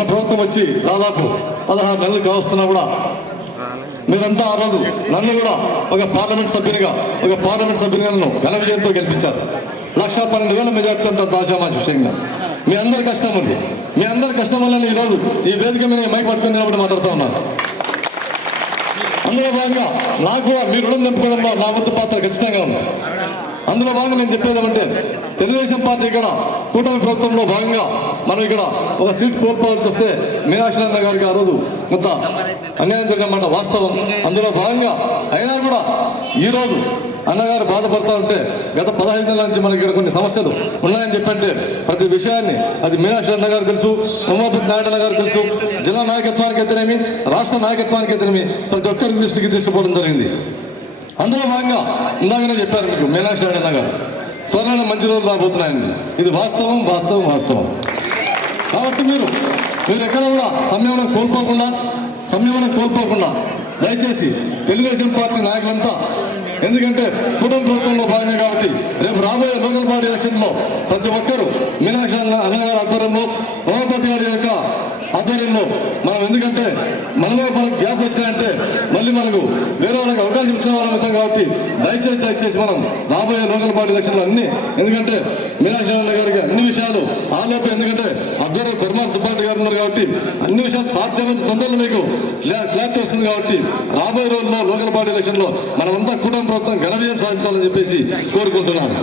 మన ప్రభుత్వం వచ్చి దాదాపు 16 నెలలు కావస్తున్నా కూడా మీరంతా ఆ రోజు నన్ను కూడా ఒక పార్లమెంట్ సభ్యునిగా నన్ను ఘన విజయంతో గెలిపించారు. 1,12,000 మెజార్టీ అంత దాచామాచి విషయంగా మీ అందరి కష్టం ఉంది. మీ అందరి కష్టం వల్ల ఈరోజు ఈ వేదిక మీద మైక్ పట్టుకుని నిలబడి మాట్లాడుతూ ఉన్నాను. అందులో భాగంగా నాకు కూడా మీ రుణం నింపుకోవడంలో నా వంతు పాత్ర ఖచ్చితంగా ఉంది. అందులో భాగంగా నేను చెప్పేది ఏమంటే తెలుగుదేశం పార్టీ ఇక్కడ కూటమి ప్రభుత్వంలో భాగంగా మనం ఇక్కడ ఒక సీట్ కోల్పోవాల్సి వస్తే మీనాక్షి అన్న గారికి ఆ రోజు కొంత అన్యాయం జరిగినమాట వాస్తవం. అందులో భాగంగా అయినా కూడా ఈరోజు అన్నగారు బాధపడతా ఉంటే గత 15 నెలల నుంచి మనకి ఇక్కడ కొన్ని సమస్యలు ఉన్నాయని చెప్పంటే ప్రతి విషయాన్ని అది మీనాక్షి అన్న గారు తెలుసు, ఉమాపతి నాయుడు అన్న గారు తెలుసు, జిల్లా నాయకత్వానికి అయితేనేమి రాష్ట్ర నాయకత్వానికి అయితేనేమి ప్రతి ఒక్కరి దృష్టికి తీసుకుపోవడం జరిగింది. అందులో భాగంగా ఇందాకనే చెప్పారు మీకు మీనాక్షి నాయుడు అన్న గారు త్వరలో మంచి రోజులు రాబోతున్నాయని. ఇది వాస్తవం. కాబట్టి మీరు ఎక్కడ కూడా సంయమనం కోల్పోకుండా దయచేసి తెలుగుదేశం పార్టీ నాయకులంతా, ఎందుకంటే కుటుంబ ప్రభుత్వంలో భాగమే కాబట్టి రేపు రాబోయే లోకల్ బాడీ ఎలక్షన్లో ప్రతి ఒక్కరూ మీనాక్షి అన్నగారి ఆధ్వర్యంలో, ఉమాపతి గారి యొక్క ఆధ్వర్యంలో మనం, ఎందుకంటే మనలో మనకు గ్యాప్ వచ్చినాయంటే మళ్ళీ మనకు వేరే వాళ్ళకి అవకాశం ఇచ్చిన వాళ్ళం అవుతాం కాబట్టి దయచేసి మనం రాబోయే లోకల్ బాడీ ఎలక్షన్లో అన్ని, ఎందుకంటే మీనాక్షి అన్న గారికి అన్ని విషయాలు ఆలోపు, ఎందుకంటే అద్దరు ధర్మార్ సుబ్బారెడ్డి గారు ఉన్నారు కాబట్టి అన్ని విషయాలు సాధ్యమైన తొందరలో మీకు క్లారిటీ వస్తుంది. కాబట్టి రాబోయే రోజుల్లో లోకల్ బాడీ ఎలక్షన్లో మనమంతా కుటుంబ ప్రభుత్వం ఘన విజయం సాధించాలని చెప్పేసి కోరుకుంటున్నాను.